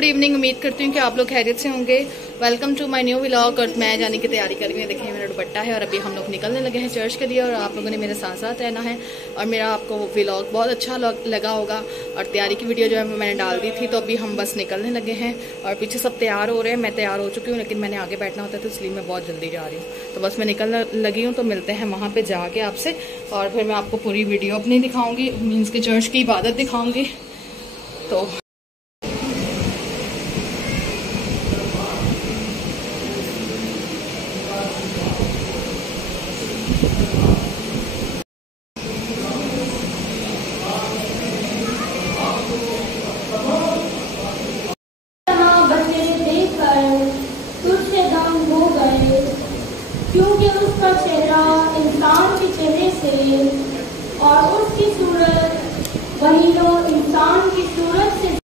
Good evening. उम्मीद करती हूँ कि आप लोग खैरियत से होंगे। Welcome to my new vlog. और मैं जाने की तैयारी कर रही हूँ। देखिए मेरा दुपट्टा है और अभी हम लोग निकलने लगे हैं चर्च के लिए और आप लोगों ने मेरे साथ साथ रहना है और मेरा आपको व्लॉग बहुत अच्छा लगा होगा। और तैयारी की वीडियो जो है मैंने डाल दी थी। तो अभी हम बस निकलने लगे हैं और पीछे सब तैयार हो रहे हैं। मैं तैयार हो चुकी हूँ लेकिन मैंने आगे बैठना होता है तो इसलिए मैं बहुत जल्दी जा रही हूँ। तो बस मैं निकलने लगी हूँ। तो मिलते हैं वहाँ पर जाके आपसे और फिर मैं आपको पूरी वीडियो अपनी दिखाऊँगी, मीन्स की चर्च की इबादत दिखाऊँगी। तो क्योंकि उसका चेहरा इंसान के चेहरे से और उसकी सूरत वही लोग इंसान की सूरत से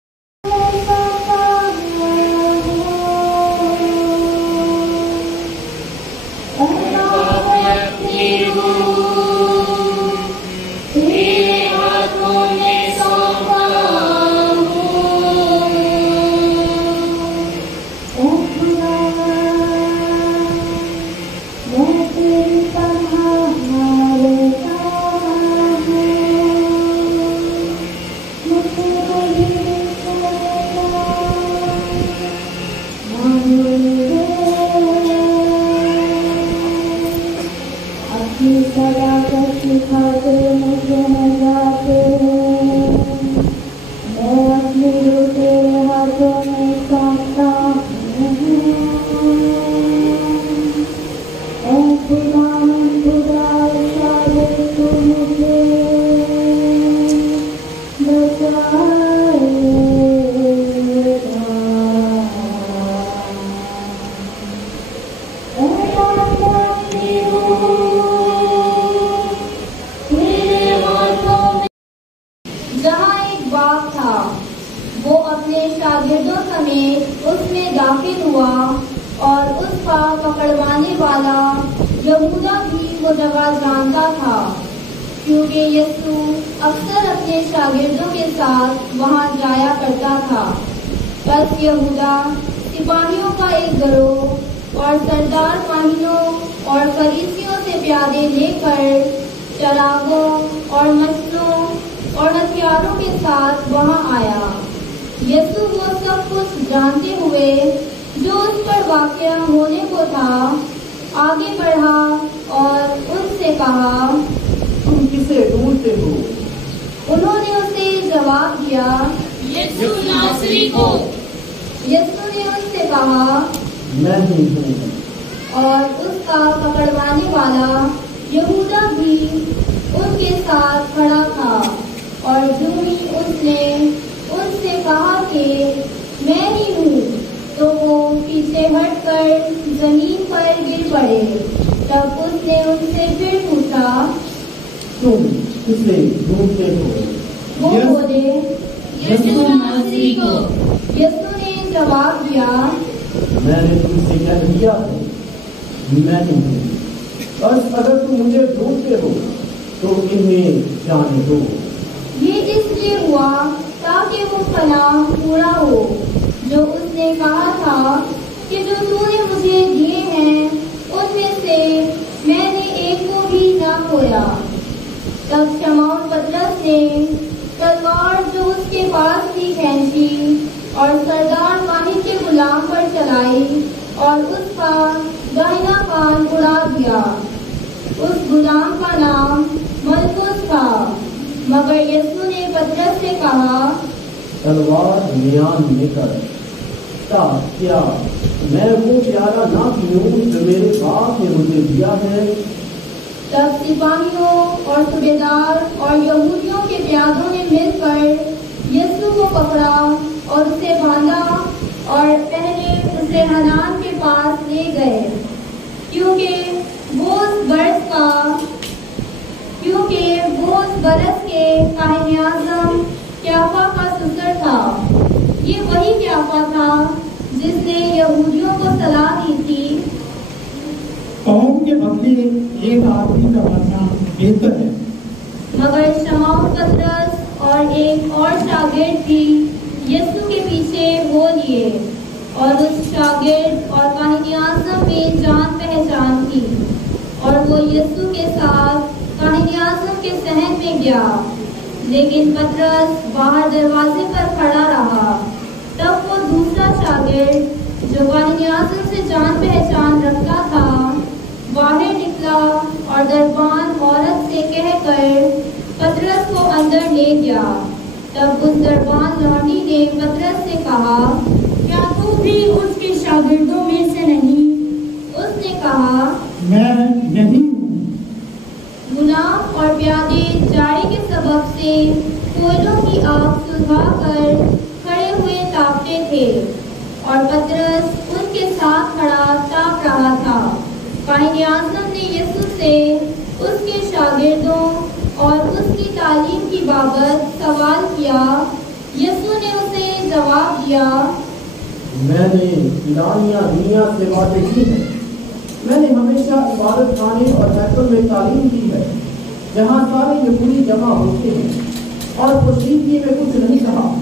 वो अपने शागिर्दों समेत उसमें दाखिल हुआ और उसका पकड़वाने वाला यहूदा भी वो जगह जानता था क्योंकि यीशु अक्सर अपने शागिर्दों के साथ वहां जाया करता था। बस यहूदा सिपाहियों का एक गिरोह और सरदार काहिनों और फरीसियों से प्यादे लेकर चरागों और मछलों और हथियारों के साथ वहां आया। यीशु वो सब कुछ जानते हुए जो उस पर वाक़या होने को था आगे बढ़ा और उनसे कहा, तुम किसे ढूंढते हो? उन्होंने उसे जवाब दिया, यीशु नासरी को। यीशु ने उनसे कहा, मैं ही हूँ। और उसका पकड़वाने वाला यहूदा भी उनके साथ खड़ा था और जो ही उसने उनसे कहा कि मैं ही हूँ तो वो पीछे हटकर जमीन पर गिर पड़े। तब उसने उनसे फिर पूछा, तुम किसे ढूंढते हो? वो बोले, यीशु नासरी को। यीशु ने जवाब दिया, मैंने तुमसे कह दिया है मैं ही हूँ। बस अगर तुम मुझे ढूंढते हो तो इन्हें जाने दो। ये इसलिए हुआ ताकि वो कलाम पूरा हो जो उसने कहा था कि जो तूने मुझे दिए हैं उनमें से मैंने एक को भी ना खोया। तब शमौन पतरस ने तलवार जो उसके पास थी खींची और सरदार काहिन के गुलाम पर चलाई और उसका दाहिना कान उड़ा दिया। उस गुलाम का नाम मलकुस था। मगर यीशु ने पतरस से कहा, तलवार म्यान में कर। क्या मैं वो प्याला ना पीऊं जो मेरे बाप ने मुझे दिया है? तब सिपाहियों और सूबेदार और यहूदियों के प्यादों ने मिलकर यीशु को पकड़ा और उसे बांधा और पहले उसे हनान के पास ले गए क्योंकि वो उस बरस के काहिन-ए-आज़म क्याफा का ससुर था। ये वही क्याफा था जिसने यहूदियों को सलाह दी थी, कौम के बदले एक आदमी का मरना बेहतर है। मगर शमौन पतरस और एक और शागिर्द भी यीशु के पीछे हो लिए। کیے اور اس شاگرد اور کاہن اعظم میں جان پہچان تھی اور وہ یسوع کے ساتھ کاہن اعظم کے صحن میں گیا، لیکن پطرس باہر دروازے پر کھڑا رہا۔ تب وہ دوسرا شاگرد جو کاہن اعظم سے جان پہچان رکھتا تھا باہر نکلا اور دربان عورت سے کہہ کر پطرس کو اندر لے گیا۔ تب اس دربان لونڈی نے پطرس سے کہا، کیا تو بھی اس کے شاگردوں میں سے نہیں؟ اس نے کہا، میں نہیں ہوں۔ غلام اور پیادے جاڑے کے سبب سے کوئلوں کی آگ سلگا کر کھڑے ہوئے تاپتے تھے اور پطرس ان کے ساتھ کھڑا تاپ رہا تھا۔ کاہن اعظم نے یسوع سے اس کے شاگردوں اور اس کی تعلیم کی بابت سوال کیا۔ یسوع نے اسے جواب دیا، میں نے فلانیہ دنیا سے باتیں کی ہیں۔ میں نے ہمیشہ عبادت خانے اور ہیکل میں تعلیم کی ہے، جہاں سارے یہودی جمع ہوتے ہیں، اور پوشیدگی میں کچھ نہیں کہا۔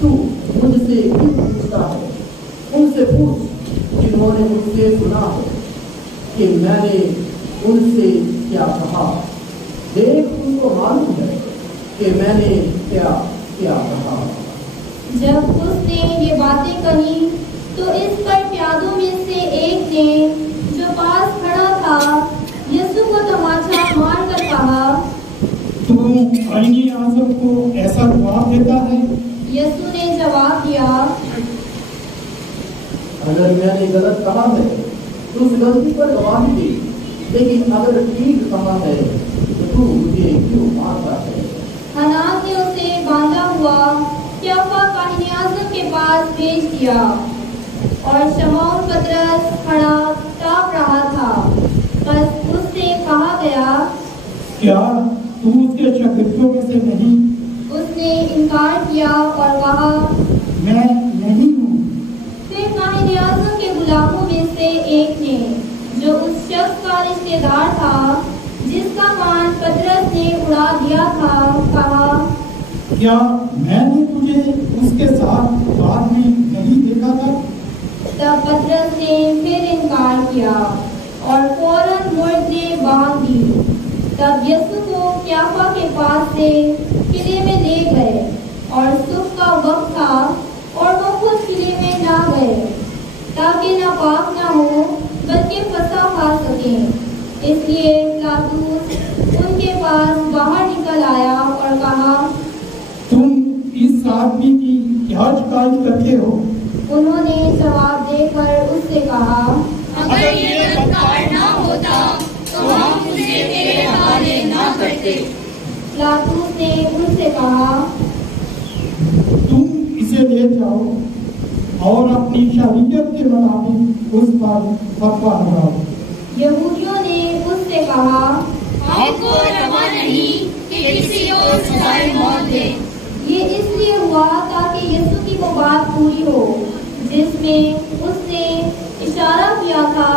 تو مجھ سے کیوں پوچھتا ہے؟ ان سے پوچھ جنہوں نے مجھ سے سنا ہے کہ میں نے ان سے کیا کہا۔ دیکھ، ان کو معلوم ہے کہ میں نے کیا کہا۔ جب اس نے یہ باتیں کہی تو اس پر پیادوں میں سے ایک نے جو پاس کھڑا تھا یسوع کو تماچا مار کر کہا، تو کاہن اعظم کو ایسا جواب دیتا ہے؟ یسوع نے جواب دیا، اگر میں نے غلط کہا ہے تو اس غلطی پر گواہی دے، لیکن اگر ٹھیک کہا ہے تو مجھے کیوں مارتا ہے؟ حنان نے اسے باندھا ہوا کیفا کاہن اعظم کے پاس بھیج دیا اور شمعون پطرس کھڑا تاپ رہا تھا۔ بس اس سے کہا گیا، کیا تو اس کے شاگردوں میں سے نہیں؟ اس نے انکار کیا اور کہا، میں نہیں ہوں۔ پھر کاہن اعظم کے غلاموں میں سے ایک نے جو اس شخص کا رشتہ دار تھا جس کا کان پطرس نے اڑا دیا تھا، کہا، کیا میں نے تجھے اس کے ساتھ بعد میں نہیں دیکھا تھا؟ تب پطرس نے پھر انکار کیا اور فوراً مردے باندھ دی۔ تب یسوع کو کیفا کے پاس سے قلعے میں لے گئے اور صبح کا وقت تھا اور وہ خود قلعے میں نہ گئے تاکہ ناپاک نہ ہو بلکہ فسح کھا سکیں۔ اس لیے پلاطس ان کے پاس باہر نکل آیا اور کہا، تم اس آدمی کی کیا شکایت کرتے ہو؟ انہوں نے جواب دے کر اس سے کہا، اگر یہ بدکار نہ ہوتا تو ہم اسے تیرے حوالے نہ کرتے۔ پلاطس نے ان سے کہا، تم اسے لے جاؤ اور اپنی شریعت کے مطابق اس پر فتویٰ لگاؤ۔ یہودیوں نے اس سے کہا، ہم کو روا نہیں کہ کسی کو سزائے موت دے۔ یہ اس لیے ہوا تاکہ یسوع کی وہ بات پوری ہو جس میں اس نے اشارہ کیا تھا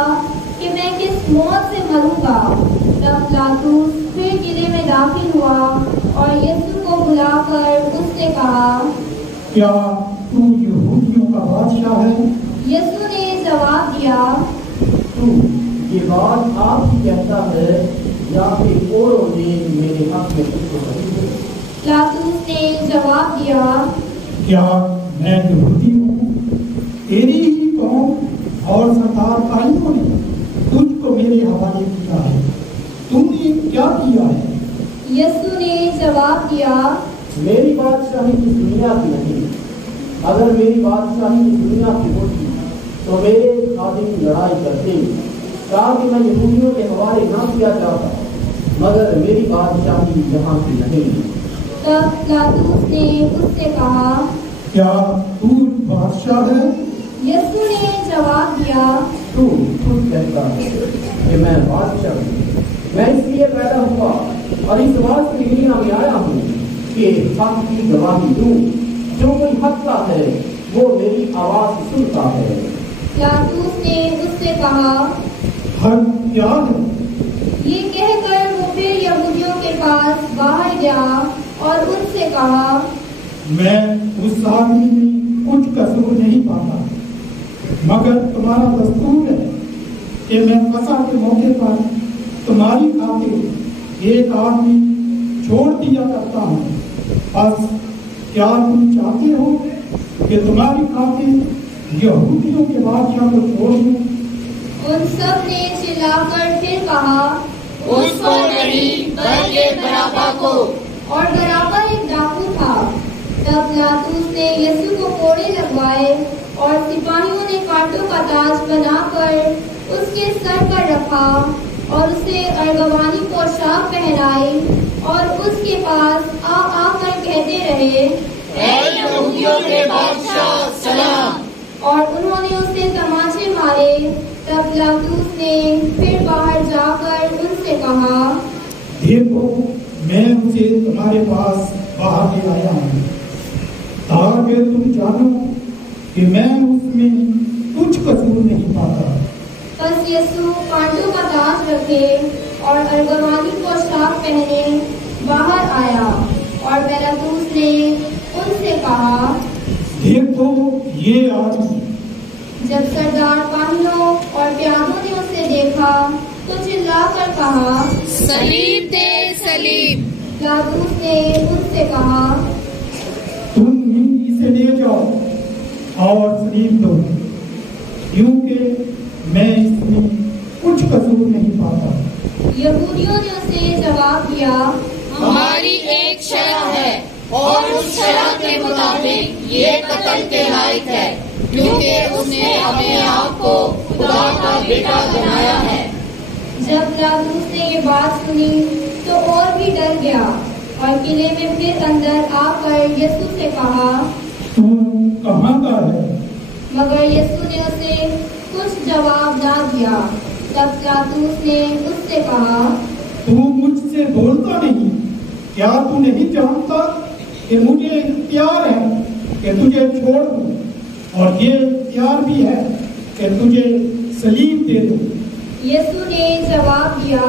کہ میں کس موت سے مروں گا۔ تب پلاطس پھر قلعے میں داخل ہوا اور یسوع کو بلا کر اس سے کہا، کیا تو یہودیوں کا بادشاہ ہے؟ یسوع نے جواب دیا، تو یہ بات آپ ہی کہتا ہے یا پھر اوروں نے میرے حق میں کچھ کہی ہے؟ پلاطس نے جواب دیا، کیا میں یہودی ہوں؟ تیری ہی قوم اور سردار بھائیوں نے تجھ کو میرے حوالے کیا ہے، تم نے کیا کیا ہے؟ یسوع نے جواب دیا، میری بادشاہی اس دنیا کی نہیں۔ اگر میری بادشاہی اس دنیا کی ہوتی تو میرے خادم لڑائی کرتے تاکہ میں یہودیوں کے حوالے نہ کیا جاتا، مگر میری بادشاہی یہاں کی نہیں۔ تب پلاطس نے اس سے کہا، کیا تو بادشاہ ہے؟ یسوع نے جواب دیا، تو خود کہتا ہے کہ میں بادشاہ ہوں۔ میں اس لیے پیدا ہوا اور اس واسطے دنیا میں آیا ہوں کہ حق کی گواہی دوں۔ جو کوئی حق کا ہے وہ میری آواز سنتا ہے۔ پلاطس نے اس سے کہا، حق کیا ہے؟ یہ کہہ کر وہ پھر یہودیوں کے پاس باہر گیا اور ان سے کہا، میں اس آدمی میں कुछ कसूर नहीं पाता, मगर तुम्हारा दस्तूर है कि मैं फसा के मौके पर तुम्हारी खातिर एक आदमी छोड़ दिया करता हूँ। बस क्या तुम चाहते हो कि तुम्हारी खातिर यहूदियों के बादशाह को छोड़ दूं? उन सब ने चिल्लाकर फिर कहा, उसको नहीं बल्कि बराबा को। और बराबा एक डाकू था। तब पिलातुस ने यीशु को कोड़े लगवाए और सिपाहियों ने कांटों का ताज बनाकर उसके सर पर रखा और उसे अर्गवानी पोशाक पहनाई और उसके पास आकर कहते रहे, ऐ यहूदियों के बादशाह सलाम। और उन्होंने उसे तमाचे मारे। तब पिलातुस ने फिर बाहर जाकर उनसे कहा, देखो मैं उसे तुम्हारे पास बाहर ले आया हूँ ताकि तुम जानो कि मैं उसमें कुछ कसूर नहीं पाता। बस यीशु कांटों का ताज रखे और अर्गवानी पोशाक पहने बाहर आया। और पिलातुस ने उनसे कहा, देखो ये आदमी। जब सरदार काहनों और प्यादों ने उसे देखा तो चिल्लाकर कहा, सलीब दे सलीब। पिलातुस ने उनसे कहा, तुम ही इसे ले जाओ और सलीब दो, क्योंकि मैं इसमें कुछ कसूर नहीं पाता। यहूदियों ने उसे जवाब दिया, हमारी एक शर्त है और उस शर्त के मुताबिक ये कत्ल के लायक है, क्योंकि उसने अपने आप को खुदा का बेटा बनाया है। जब पिलातुस ने ये बात सुनी तो और भी डर गया और किले में फिर अंदर आकर यीशु से कहा, तू कहाँ का है? मगर यीशु ने उसे कुछ जवाब ना दिया। तब पिलातुस ने उससे कहा, तू मुझसे बोलता नहीं? क्या तू नहीं जानता कि मुझे इख्तियार है कि तुझे छोड़ दूं और ये इख्तियार भी है कि तुझे सलीब दे दूं? यीशु ने जवाब दिया,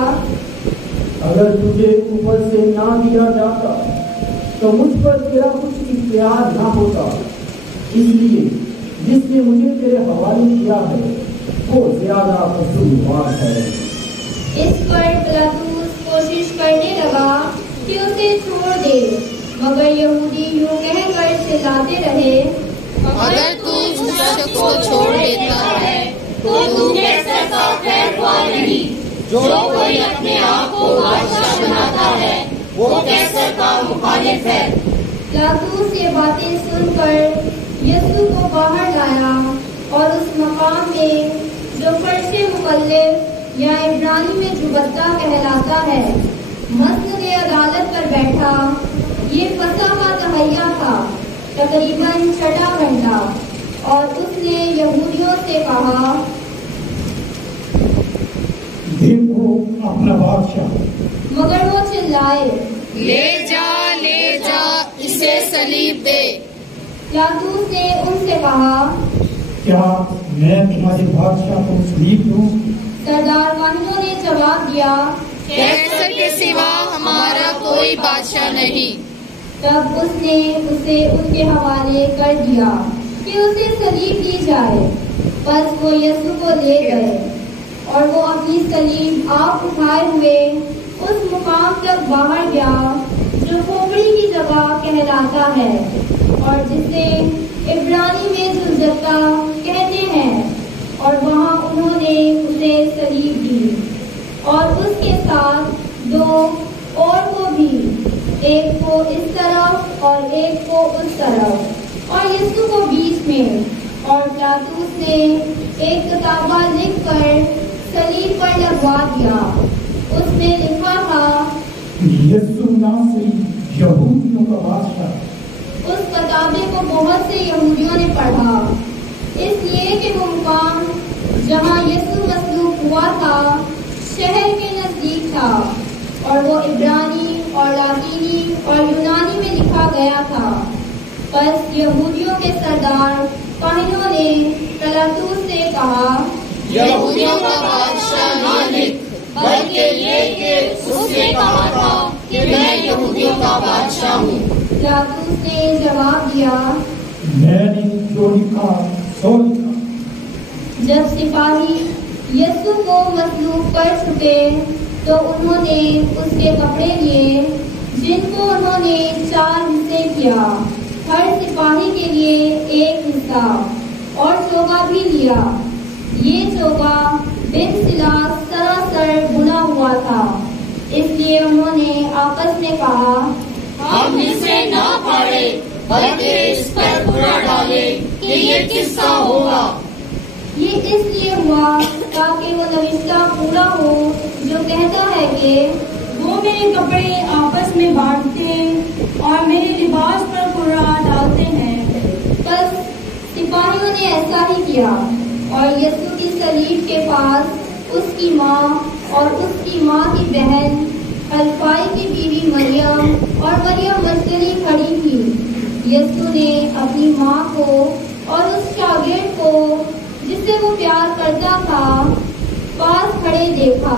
अगर तुझे ऊपर से ना दिया जाता तो मुझ पर तेरा कुछ इख्तियार ना होता। इसलिए जिसने मुझे तेरे हवाले किया है वो ज्यादा कसूरवार है। इस पर पिलातुस कोशिश करने लगा कि उसे छोड़ दे, मगर यहूदी यूं कहकर चिल्लाते रहे, अगर तू उस शख्स को छोड़ देता है तो तू कैसर का खैरख्वाह नहीं। जो कोई अपने आप को बादशाह बनाता है वो कैसर का मुखालिफ है। पिलातुस ये बातें सुनकर यीशु को बाहर लाया और उस मकाम में जो फर्शे मुकल्लिफ या इब्रानी में जुबत्ता कहलाता है, मस्जिद अदालत पर बैठा। ये फसा का तहैया था, तकरीबन 6 घंटा। और उसने यहूदियों से कहा, देखो अपना बादशाह। मगर वो चिल्लाए, ले जा इसे सलीब दे। पिलातुस ने उनसे कहा, क्या मैं तुम्हारे बादशाह को सलीब दूं? सरदार काहनों ने जवाब दिया, कैसर के सिवा हमारा कोई बादशाह नहीं। तब उसने उसे उनके हवाले कर दिया कि उसे सलीब दी जाए। बस वो यीशु को ले गए और वो अपनी सलीब आप उठाए हुए उस मुकाम तक बाहर गया जो खोपड़ी की जगह कहलाता है और जिसे इब्रानी में जुल्जत्ता कहते हैं। और वहाँ उन्होंने उसे सलीब दी और उसके साथ 2 और को भी, एक को इस तरफ और एक को उस तरफ, और यीशु को बीच में। और पिलातुस ने एक किताबा लिखकर सलीब पर लगवा दिया। उसमें लिखा था, यीशु नासरी यहूदियों का बादशाह। उस किताबे को बहुत से यहूदियों ने पढ़ा, इसलिए कि वो मुकाम जहाँ यीशु मसलूब हुआ था शहर के नजदीक था और वो इब्रानी और लातीनी और यूनानी में लिखा गया था। बस यहूदियों के सरदार काहनों ने पिलातुस से कहा, यहूदियों का बादशाह ना लिख, बल्कि ये कि उसने कहा था कि मैं यहूदियों का बादशाह हूँ। पिलातुस ने जवाब दिया, मैंने जो लिखा सो लिखा। जब सिपाही यीशु को मसलूब कर चुके तो उन्होंने उसके कपड़े लिए, जिनको उन्होंने 4 हिस्से किया, हर सिपाही के लिए एक हिस्सा, और चोगा भी लिया। ये चोगा बिन सिलास सरासर बुना हुआ था, इसलिए उन्होंने आपस में कहा, हम इसे ना फाड़े बल्कि इस पर बुरा डाले कि ये किसका होगा। ये इसलिए हुआ ताकि वो नविश्ता पूरा हो जो कहता है कि वो मेरे कपड़े आपस में बांटते और मेरे लिबास पर बुरा डालते हैं। बस सिपाहियों ने ऐसा ही किया और यीशु की सलीब के पास उसकी माँ और उसकी माँ की बहन हल्फाई की बीवी मरियम और मरियम मजदली खड़ी थी। यीशु ने अपनी माँ को और उस शागिर्द को जिससे वो प्यार करता था पास खड़े देखा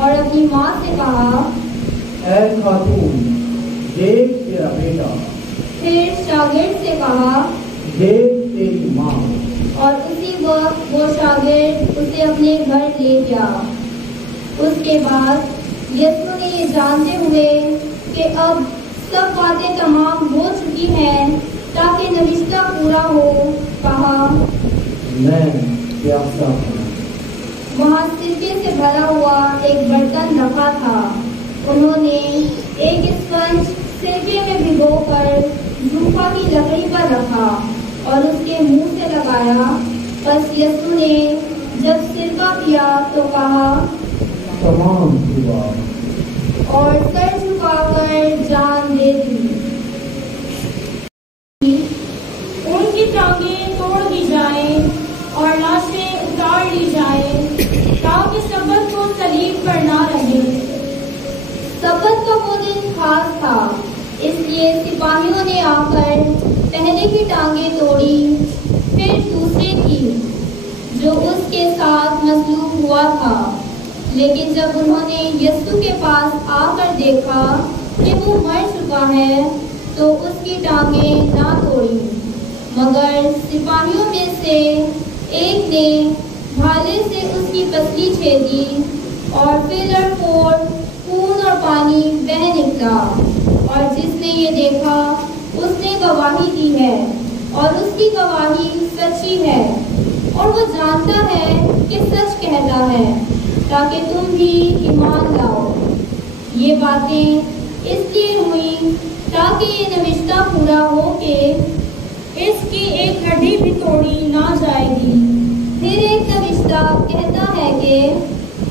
और अपनी माँ से कहा, ऐ खातून, देख तेरा बेटा। फिर शागिर्द से कहा, देख तेरी माँ। और उसी वक्त वो शागिर्द उसे अपने घर ले गया। उसके बाद यीशु ने ये जानते हुए कि अब सब बातें तमाम हो चुकी हैं ताकि नविश्ता पूरा हो, कहा, मैं प्यासा हूँ। वहाँ सिरके से भरा हुआ एक बर्तन रखा था। उन्होंने एक स्पंज सिरके में भिगोकर जूफा की लकड़ी पर रखा और उसके मुंह से लगाया। बस यीशु ने जब सिरका पिया तो कहा, तमाम हुआ, और सर झुकाकर जान दे दी। उनकी टांगें तोड़ दी जाएं और लाशें उतार ली जाएं ताकि सबत को सलीब पर ना रहे। सबत का वो दिन खास था, इसलिए सिपाहियों ने आकर पहले की टांगें तोड़ी, फिर दूसरे की जो उसके साथ मसलूब हुआ था। लेकिन जब उन्होंने यीशु के पास आकर देखा कि वो मर चुका है तो उसकी टांगें ना तोड़ी, मगर सिपाहियों में से एक ने भाले से उसकी पसली छेदी और फिर लड़कोड़ खून और पानी बह निकला। और जिसने ये देखा उसने गवाही दी है और उसकी गवाही सच्ची है और वो जानता है कि सच कहता है, ताकि तुम भी ईमान लाओ। ये बातें इसलिए हुई ताकि ये नविश्ता पूरा हो कि इसकी एक हड्डी भी तोड़ी ना जाएगी। फिर एक नविश्ता कहता है कि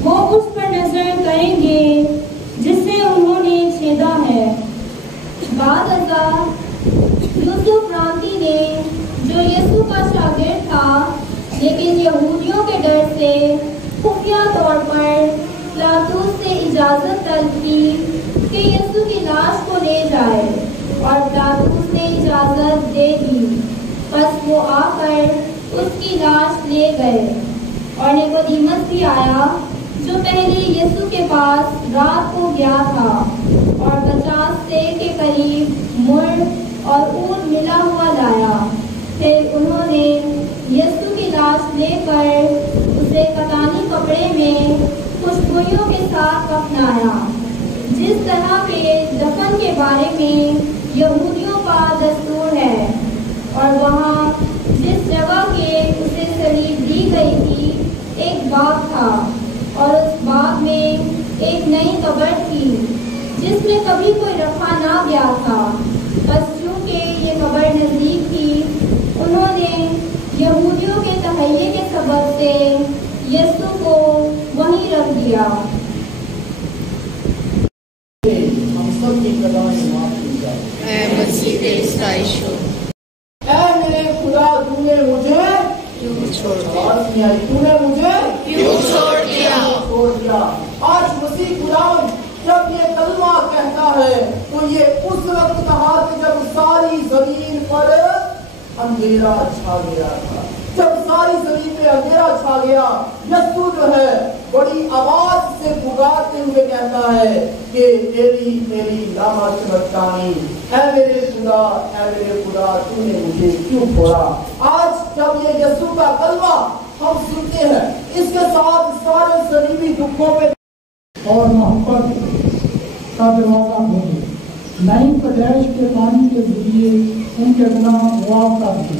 वो उस पर नजर करेंगे जिसे उन्होंने छेदा है। बाद यूसुफ रामती ने जो यीशु का शागिर्द था लेकिन यहूदियों के डर से खुफिया तौर पर पिलातुस से इजाजत तलब की कि यीशु की लाश को ले जाए और पिलातुस ने इजाजत दे दी। बस वो आकर उसकी लाश ले गए और निकोदेमुस भी आया जो पहले यीशु के पास रात को गया था और 50 सेर के करीब मुड़ और ऊन मिला हुआ लाया। फिर उन्होंने यीशु की लाश लेकर उसे कतानी कपड़े में खुशबुइयों के साथ कफनाया, जिस तरह के दफन के बारे में यहूदियों का दस्तूर है। और वहाँ जिस जगह के उसे सलीब दी गई थी एक बाग था और उस बाग में एक नई कब्र थी जिसमें कभी कोई रखा ना गया था। बस चूंकि ये कब्र नजदीक थी, उन्होंने यहूदियों के तहैये के सबब से यीशु को वहीं रख दिया। हम सब की कदाएं माफ की जाए। ऐ मसीह ईसाई शो ऐ मेरे खुदा, तूने मुझे क्यों छोड़ दिया? आवाज़ नहीं आई, तूने मुझे क्यों छोड़ दिया? छोड़ दिया। आज मसीह खुदा जब ये कलमा कहता है तो ये उस वक्त कहा कि जब सारी जमीन पर अंधेरा छा गया था, जब सारी کلواری صلیب پہ اندھیرا چھا گیا، یسوع جو ہے بڑی آواز سے پکارتے ہوئے کہتا ہے کہ ایلی ایلی لاما سبقتانی، اے میرے خدا تو نے مجھے کیوں چھوڑا۔ آج جب یہ یسوع کا کلمہ ہم سنتے ہیں، اس کے ساتھ سارے صلیبی دکھوں پہ اور محبت کا دروازہ کھولے، نئی پیدائش کے پانی کے ذریعے ان کے گناہ معاف کر دی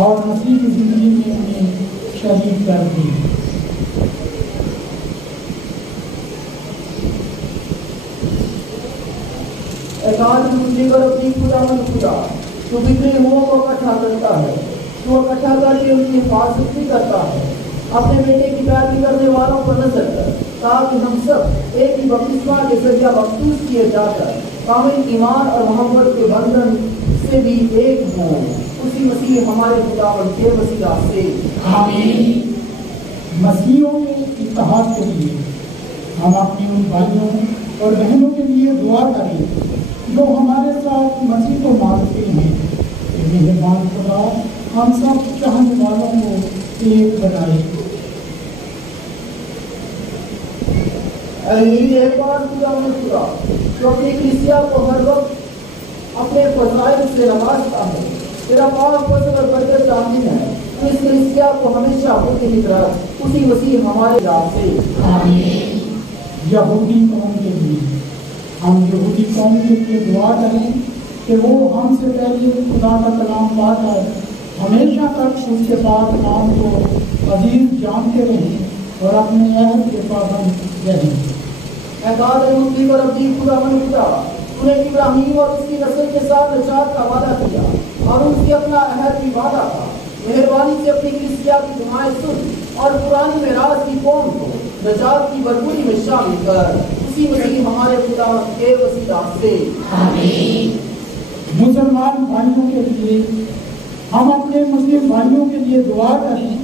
اور مسیح کی زندگی میں انہیں شریک کر دی۔ ایک آدمی مجھے کر اپنی خدا تو بکھرے ہو کو اکٹھا کرتا ہے، تو اکٹھا کر کے ان کی حفاظت بھی کرتا ہے، اپنے بیٹے کی پیروی کرنے والوں پر نظر کر، تاکہ ہم سب ایک ہی بپتسمہ کے ذریعہ مخصوص کیے جا کر کامل ایمان اور محبت کے بندھن سے بھی ایک ہوں، اسی مسیح ہمارے خداوند کے وسیلہ سے آمین۔ مسیحوں میں اتحاد کے لیے ہم اپنے ان بھائیوں اور بہنوں کے لیے دعا کریں جو ہمارے ساتھ مسیح کو مانتے ہیں کہ مہربان خدا ہم سب چاہنے والوں کو ایک بنائے۔ خدا جو اپنی کلیسیا کو ہر وقت اپنے فضائل سے نوازتا ہے، تیرا پاک فضل اور برکت چاہتی ہے، تو اس کلیسیا کو ہمیشہ ہوتی ہی طرح اسی مسیح ہمارے ذات سے آمین۔ یہودی قوم کے لیے ہم یہودی قوم کے لیے دعا کریں کہ وہ ہم سے پہلے خدا کا کلام پا کر ہمیشہ تک اس کے پاک نام کو عزیز جانتے رہیں اور اپنے عہد کے پابند رہیں۔ اے قادر مطیع اور عبدی خدا تو نے ابراہیم اور اس کی نسل کے ساتھ نجات کا وعدہ کیا اور ان سے اپنا عہد بھی وعدہ تھا۔ مہربانی سے اپنی کلیسیا کی دعائیں سن اور پرانی میراث کی قوم کو نجات کی بربری میں شامل کر، اسی مسیح ہمارے خدا کے وسیلہ سے آمین۔ مسلمان بھائیوں کے لیے ہم اپنے مسلم بھائیوں کے لیے دعا کریں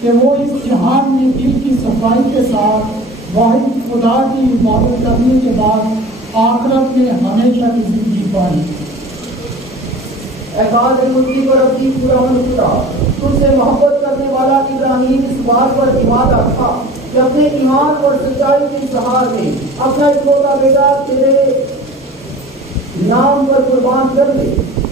کہ وہ اس جہان میں دل کی صفائی کے ساتھ واحد خدا کی عبادت کرنے کے بعد آخرت میں ہمیشہ کی زندگی پائیں۔ اے قادر مطیع اور عبدی خدا تم سے محبت کرنے والا ابراہیم اس بات پر ایماندار تھا کہ اپنے ایمان اور سچائی کی سہار میں اپنا اکلوتا بیٹا تیرے نام پر قربان کر دے۔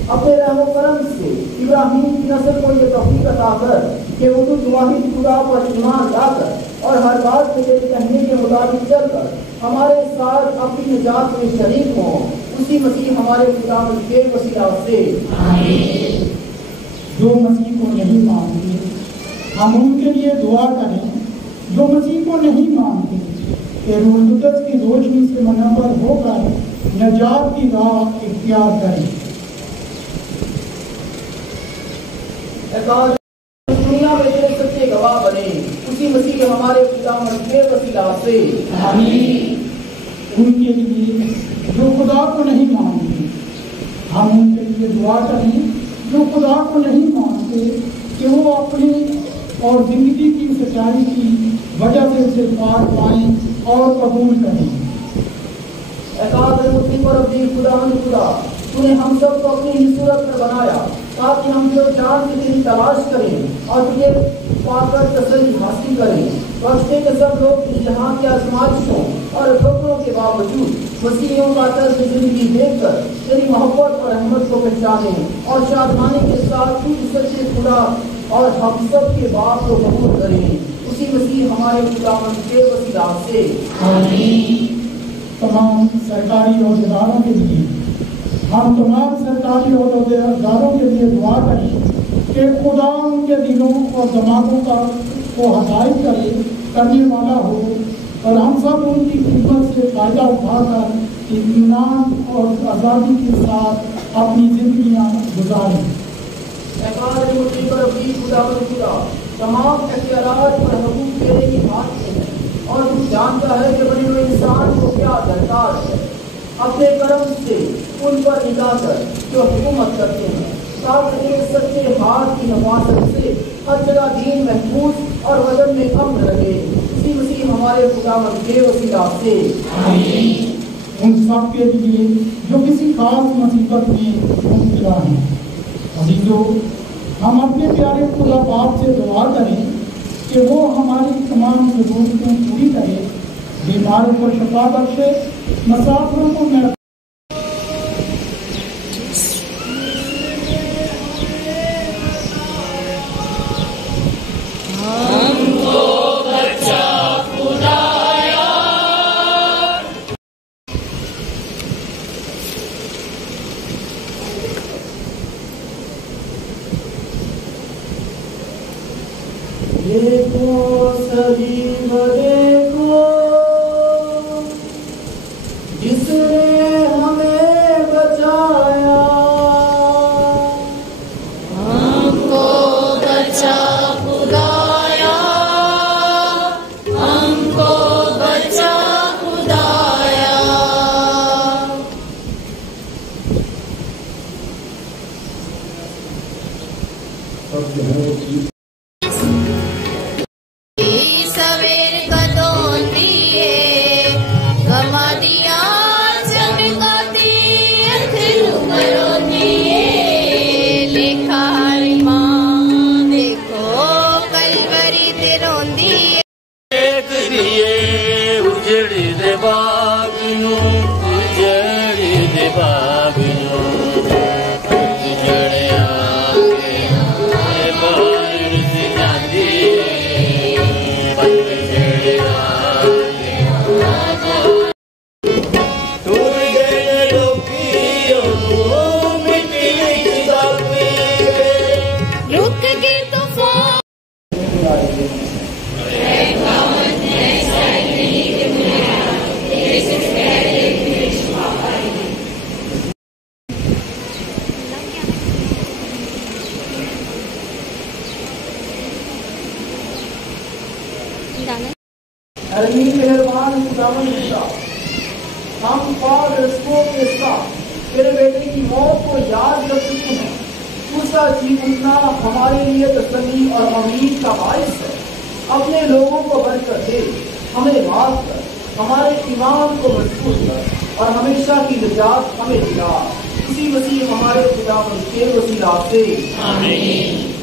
اپنے رحم و کرم سے ابراہیم کی نسل کو یہ توفیق عطا کر کہ وہ تجھ واحد خدا پر ایمان لا کر اور ہر بات میں تیرے کہنے کے مطابق چل کر ہمارے ساتھ اپنی نجات میں شریک ہوں، اسی مسیح ہمارے خدا کے وسیلہ سے آمین۔ جو مسیح کو نہیں مانتے ہم ان کے لیے دعا کریں جو مسیح کو نہیں مانتے کہ روح القدس کی روشنی سے منور ہو کر نجات کی راہ اختیار کریں۔ دنیا میں تیرے سچے گواہ بنے، اسی مسیح ہمارے خداوند کے وسیلہ سے آمین۔ ان کے لیے جو خدا کو نہیں مانتے ہم ان کے لیے دعا کریں جو خدا کو نہیں مانتے کہ وہ اپنی اور زندگی کی سچائی کی وجہ سے اسے پار پائیں اور قبول کریں۔ اے قادر مطیع اور عبدی خدا تو نے ہم سب کو اپنی ہی صورت میں بنایا تاکہ ہم جو جان کی تیری تلاش کریں اور تجھے پا کر تسلی حاصل کریں، بخشتے کہ سب لوگ اس جہاں کی آزمائشوں اور ٹھوکروں کے باوجود مسیحیوں کا طرز زندگی دیکھ کر تیری محبت اور رحمت کو پہچانیں اور شادمانی کے ساتھ تو سچے خدا اور ہم سب کے باپ کو قبول کریں، اسی مسیح ہمارے خداوند کے وسیلہ سے آمین۔ تمام سرکاری عہدیداروں کے لیے ہم تمام سرکاری عہدیداروں کے لیے دعا کریں کہ خدا ان کے دلوں اور دماغوں کو ہدایت کرنے والا ہو اور ہم سب ان کی خدمت سے فائدہ اٹھا کر اطمینان اور آزادی کے ساتھ اپنی زندگیاں گزاریں۔ تمام اختیارات اور حقوق تیرے ہی ہاتھ میں ہیں اور تو جانتا ہے کہ بنے ہوئے انسان کو کیا درکار ہے۔ اپنے کرم سے ان پر نگاہ کر جو حکومت کرتے ہیں تاکہ ایک سچے ہاتھ کی حفاظت سے ہر جگہ دین محفوظ اور وطن میں امن رہے، اسی مسیح ہمارے خداوند کے وسیلہ سے آمین۔ ان سب کے لیے جو کسی خاص مصیبت میں مبتلا ہیں، عزیزو ہم اپنے پیارے خدا باپ سے دعا کریں کہ وہ ہماری تمام ضرورتیں پوری کرے، بیماروں کو شفا بخشے، مسافروں کو محفوظ دیکھو سلیب دیکھو، جس نے ہمیں بچایا، ہم کو بچا خدایا، ہم کو بچا خدایا۔ سویر کدوں دیے گما دیا چمکاتی اتھرو کرو دیے، لکھا ماں دیکھو کلوری تے روندی ایک دیے اجڑی دے باغ نوں، اجڑی دے باغ نوں، اجڑیا اے باہر سے جاندی رک کے طوفان عظیم مہربان خداوند خدا، ہم پاک رسموں کے ساتھ تیرے بیٹے کی موت کو یاد رکھ چکے ہیں۔ اس کا جی اٹھنا ہمارے لیے تسلی اور امید کا باعث ہے۔ اپنے لوگوں کو برکت دے، ہمیں معاف کر، ہمارے ایمان کو مضبوط کر اور ہمیشہ کی نجات ہمیں دلا۔ اسی مسیح ہمارے خداوند کے وسیلہ سے آمین۔